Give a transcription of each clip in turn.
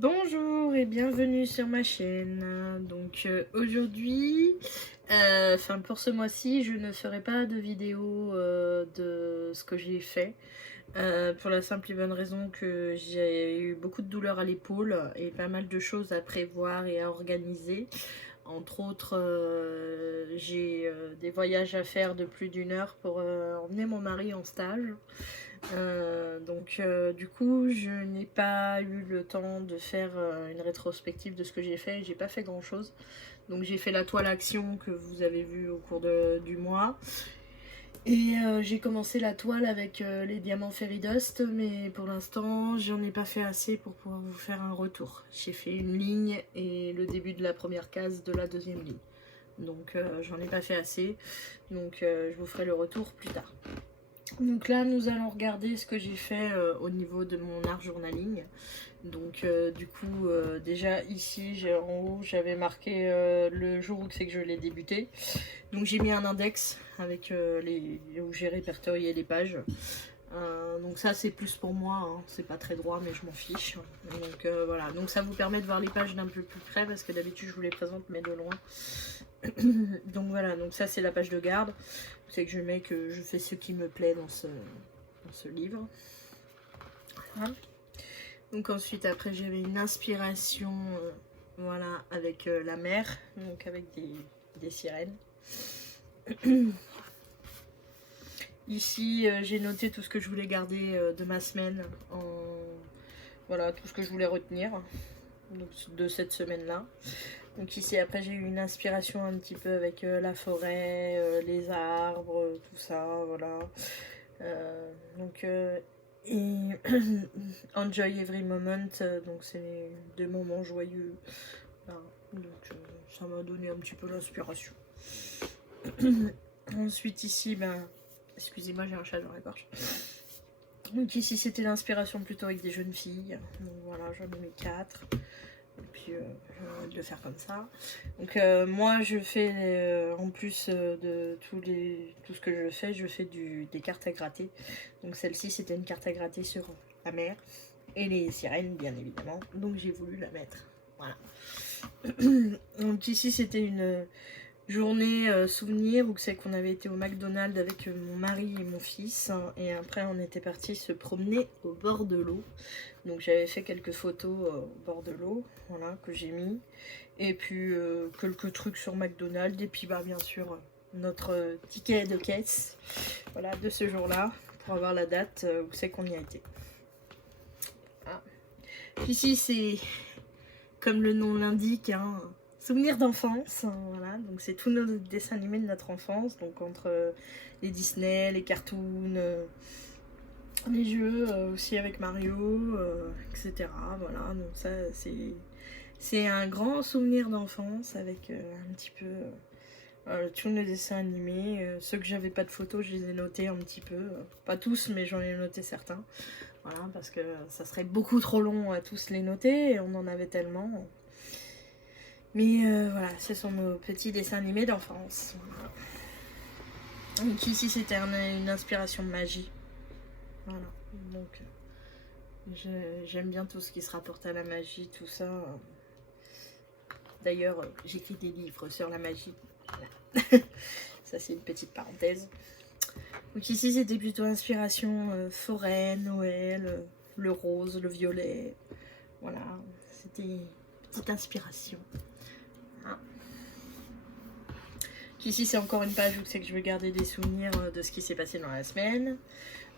Bonjour et bienvenue sur ma chaîne. Aujourd'hui, pour ce mois-ci, je ne ferai pas de vidéo de ce que j'ai fait. Pour la simple et bonne raison que j'ai eu beaucoup de douleurs à l'épaule et pas mal de choses à prévoir et à organiser. Entre autres, j'ai des voyages à faire de plus d'une heure pour emmener mon mari en stage. Du coup, je n'ai pas eu le temps de faire une rétrospective de ce que j'ai fait. J'ai pas fait grand chose. Donc j'ai fait la toile action que vous avez vue au cours du mois. Et j'ai commencé la toile avec les diamants Fairy Dust, mais pour l'instant, j'en ai pas fait assez pour pouvoir vous faire un retour. J'ai fait une ligne et le début de la première case de la deuxième ligne. Donc j'en ai pas fait assez. Je vous ferai le retour plus tard. Donc là, nous allons regarder ce que j'ai fait au niveau de mon art journaling. Déjà ici, en haut, j'avais marqué le jour où c'est que je l'ai débuté. Donc j'ai mis un index avec où j'ai répertorié les pages. Donc ça c'est plus pour moi, hein. C'est pas très droit mais je m'en fiche. Voilà, donc ça vous permet de voir les pages d'un peu plus près parce que d'habitude je vous les présente mais de loin. Donc voilà, donc ça c'est la page de garde. C'est que je mets que je fais ce qui me plaît dans ce livre. Voilà. Donc ensuite après j'avais une inspiration voilà, avec la mer, donc avec des sirènes. Ici j'ai noté tout ce que je voulais garder de ma semaine, voilà tout ce que je voulais retenir de cette semaine là. Donc ici après j'ai eu une inspiration un petit peu avec la forêt, les arbres, tout ça, voilà. Et Enjoy Every Moment, donc c'est des moments joyeux. Voilà. Ça m'a donné un petit peu l'inspiration. Ensuite ici, excusez-moi j'ai un chat dans la gorge. Donc ici c'était l'inspiration plutôt avec des jeunes filles. Donc voilà, j'en ai mis 4. Et puis j'ai envie de le faire comme ça. Donc moi je fais en plus de tout ce que je fais des cartes à gratter. Donc celle-ci c'était une carte à gratter sur la mer et les sirènes bien évidemment. Donc j'ai voulu la mettre. Voilà. Donc ici c'était une journée souvenir où c'est qu'on avait été au McDonald's avec mon mari et mon fils, hein, et après on était parti se promener au bord de l'eau. Donc j'avais fait quelques photos au bord de l'eau, voilà, que j'ai mis, et puis quelques trucs sur McDonald's, et puis bien sûr notre ticket de caisse, voilà, de ce jour-là pour avoir la date où c'est qu'on y a été. Ah. Ici c'est comme le nom l'indique, hein, souvenirs d'enfance, hein, voilà, donc c'est tous nos dessins animés de notre enfance, donc entre les Disney, les cartoons, les jeux aussi avec Mario, etc. Voilà, donc ça c'est un grand souvenir d'enfance avec un petit peu tous les dessins animés. Ceux que j'avais pas de photos, je les ai notés un petit peu, pas tous, mais j'en ai noté certains. Voilà, parce que ça serait beaucoup trop long à tous les noter, et on en avait tellement. Mais voilà, ce sont nos petits dessins animés d'enfance. Voilà. Donc ici, c'était une inspiration de magie. Voilà, donc j'aime bien tout ce qui se rapporte à la magie, tout ça. D'ailleurs, j'écris des livres sur la magie. Voilà. Ça, c'est une petite parenthèse. Donc ici, c'était plutôt inspiration forêt, Noël, le rose, le violet. Voilà, c'était une petite inspiration. Hein. Ici c'est encore une page où c'est que je veux garder des souvenirs de ce qui s'est passé dans la semaine.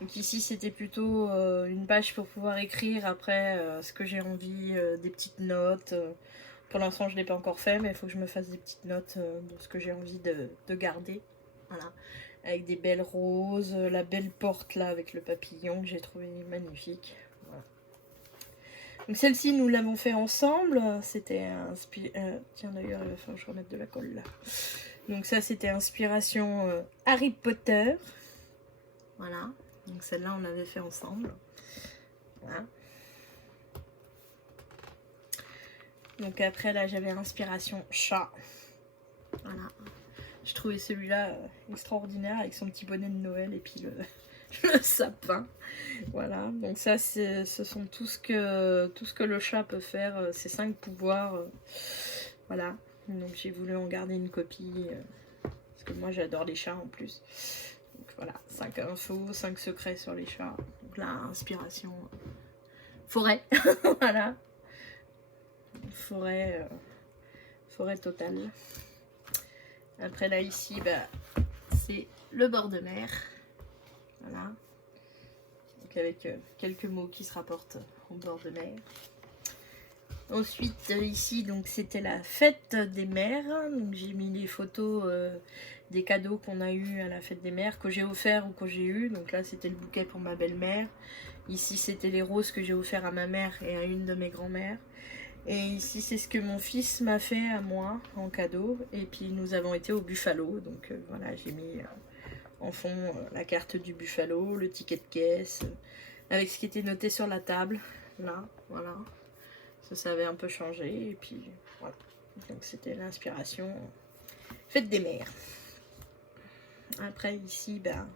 Donc ici c'était plutôt une page pour pouvoir écrire après ce que j'ai envie, des petites notes. Pour l'instant je ne l'ai pas encore fait, mais il faut que je me fasse des petites notes de ce que j'ai envie de garder. Voilà. Avec des belles roses, la belle porte là avec le papillon que j'ai trouvé magnifique. Voilà. Donc celle-ci nous l'avons fait ensemble. C'était tiens d'ailleurs il va falloir que je remette de la colle là. Donc ça c'était inspiration Harry Potter. Voilà. Donc celle-là on l'avait fait ensemble. Voilà. Donc après là j'avais inspiration chat. Voilà. Je trouvais celui-là extraordinaire avec son petit bonnet de Noël et puis le sapin. Voilà, donc ça ce sont tout ce que le chat peut faire, ces 5 pouvoirs. Voilà, donc j'ai voulu en garder une copie, parce que moi j'adore les chats en plus. Donc voilà, 5 infos, 5 secrets sur les chats. Donc là, inspiration forêt, voilà. Forêt totale. Après là ici, bah, c'est le bord de mer. Voilà. Donc avec quelques mots qui se rapportent au bord de mer. Ensuite ici, donc c'était la fête des mères. Donc j'ai mis les photos des cadeaux qu'on a eu à la fête des mères, que j'ai offert ou que j'ai eu. Donc là c'était le bouquet pour ma belle-mère. Ici c'était les roses que j'ai offert à ma mère et à une de mes grand-mères. Et ici c'est ce que mon fils m'a fait à moi en cadeau. Et puis nous avons été au Buffalo. Donc voilà, j'ai mis en fond la carte du Buffalo, le ticket de caisse, avec ce qui était noté sur la table. Là, voilà. Ça avait un peu changé. Et puis voilà. Donc c'était l'inspiration fête des mères. Après ici, bah,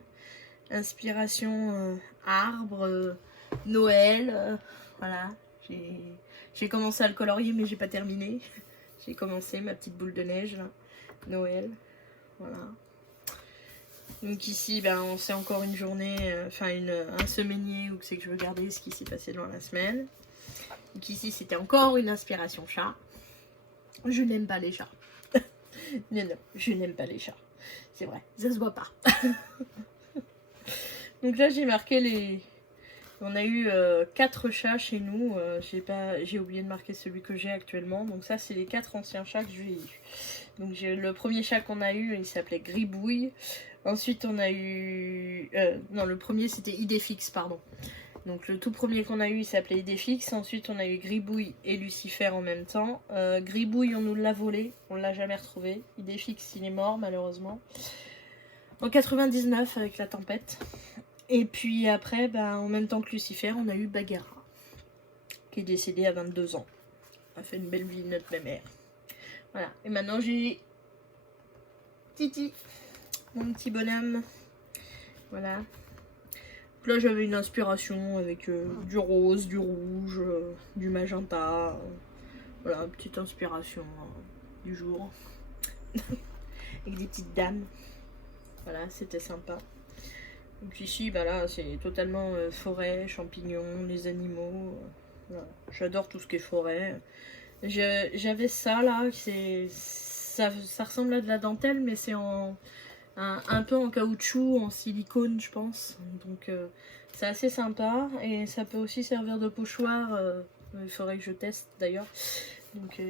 inspiration arbre, Noël. Voilà. J'ai commencé à le colorier mais j'ai pas terminé. J'ai commencé ma petite boule de neige là. Noël. Voilà. Donc ici ben, c'est encore une journée, enfin un semainier où c'est que je veux garder ce qui s'est passé dans la semaine. Donc ici c'était encore une inspiration chat. Je n'aime pas les chats. Non, je n'aime pas les chats. C'est vrai, ça se voit pas. Donc là j'ai marqué les... On a eu 4 chats chez nous, j'ai oublié de marquer celui que j'ai actuellement. Donc ça c'est les 4 anciens chats que j'ai eu. Donc le premier chat qu'on a eu, il s'appelait Gribouille. Ensuite on a eu... non, le premier c'était Idéfix, pardon. Donc le tout premier qu'on a eu, il s'appelait Idéfix. Ensuite on a eu Gribouille et Lucifer en même temps. Gribouille on nous l'a volé, on l'a jamais retrouvé. Idéfix il est mort malheureusement. En 99 avec la tempête. Et puis après, bah, en même temps que Lucifer, on a eu Bagheera, qui est décédé à 22 ans. On a fait une belle vie, notre mère. Voilà. Et maintenant, j'ai Titi, mon petit bonhomme. Voilà. Donc là, j'avais une inspiration avec du rose, du rouge, du magenta. Voilà, petite inspiration du jour. Avec des petites dames. Voilà, c'était sympa. Donc ici, bah là, c'est totalement forêt, champignons, les animaux. Voilà. J'adore tout ce qui est forêt. J'avais ça là, ça ressemble à de la dentelle, mais c'est un peu en caoutchouc, en silicone, je pense. Donc c'est assez sympa et ça peut aussi servir de pochoir. Il faudrait que je teste d'ailleurs. Donc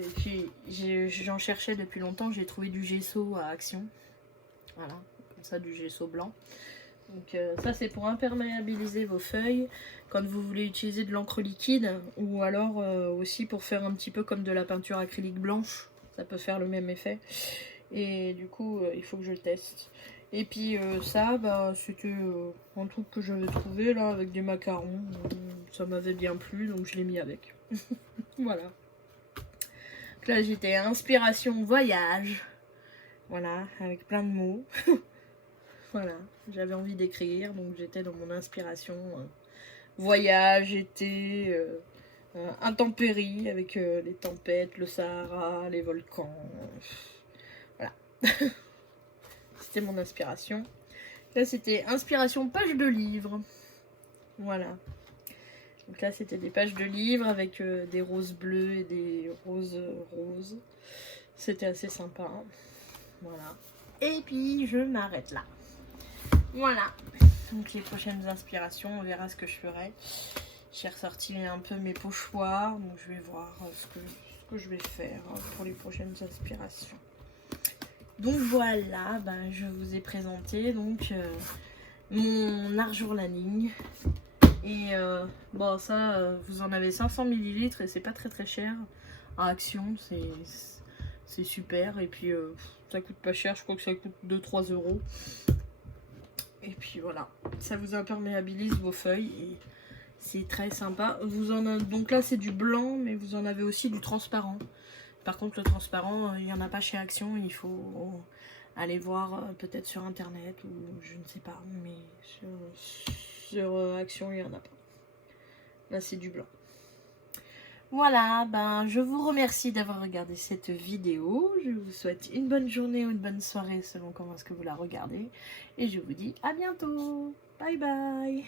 j'en cherchais depuis longtemps. J'ai trouvé du gesso à Action. Voilà, comme ça, du gesso blanc. Donc ça c'est pour imperméabiliser vos feuilles quand vous voulez utiliser de l'encre liquide, ou alors aussi pour faire un petit peu comme de la peinture acrylique blanche, ça peut faire le même effet. Et du coup il faut que je le teste. Et puis ça bah, c'était un truc que j'avais trouvé là avec des macarons, ça m'avait bien plu donc je l'ai mis avec. Voilà. Donc là j'étais inspiration voyage, voilà, avec plein de mots. Voilà, j'avais envie d'écrire, donc j'étais dans mon inspiration voyage, été, intempéries avec les tempêtes, le Sahara, les volcans. Voilà. C'était mon inspiration. Là, c'était inspiration page de livre. Voilà. Donc là, c'était des pages de livres avec des roses bleues et des roses roses. C'était assez sympa. Hein. Voilà. Et puis, je m'arrête là. Voilà, donc les prochaines inspirations, on verra ce que je ferai. J'ai ressorti un peu mes pochoirs, donc je vais voir ce que je vais faire pour les prochaines inspirations. Donc voilà, ben, je vous ai présenté donc mon art journaling. Et bon ça, vous en avez 500 ml et c'est pas très cher. À Action, c'est super. Et puis ça coûte pas cher, je crois que ça coûte 2-3 €. Et puis voilà, ça vous imperméabilise vos feuilles et c'est très sympa. Donc là c'est du blanc, mais vous en avez aussi du transparent. Par contre le transparent, il n'y en a pas chez Action, il faut Allez voir peut-être sur internet ou je ne sais pas, mais sur Action il n'y en a pas. Là c'est du blanc. Voilà, ben je vous remercie d'avoir regardé cette vidéo. Je vous souhaite une bonne journée ou une bonne soirée selon comment est-ce que vous la regardez. Et je vous dis à bientôt. Bye bye.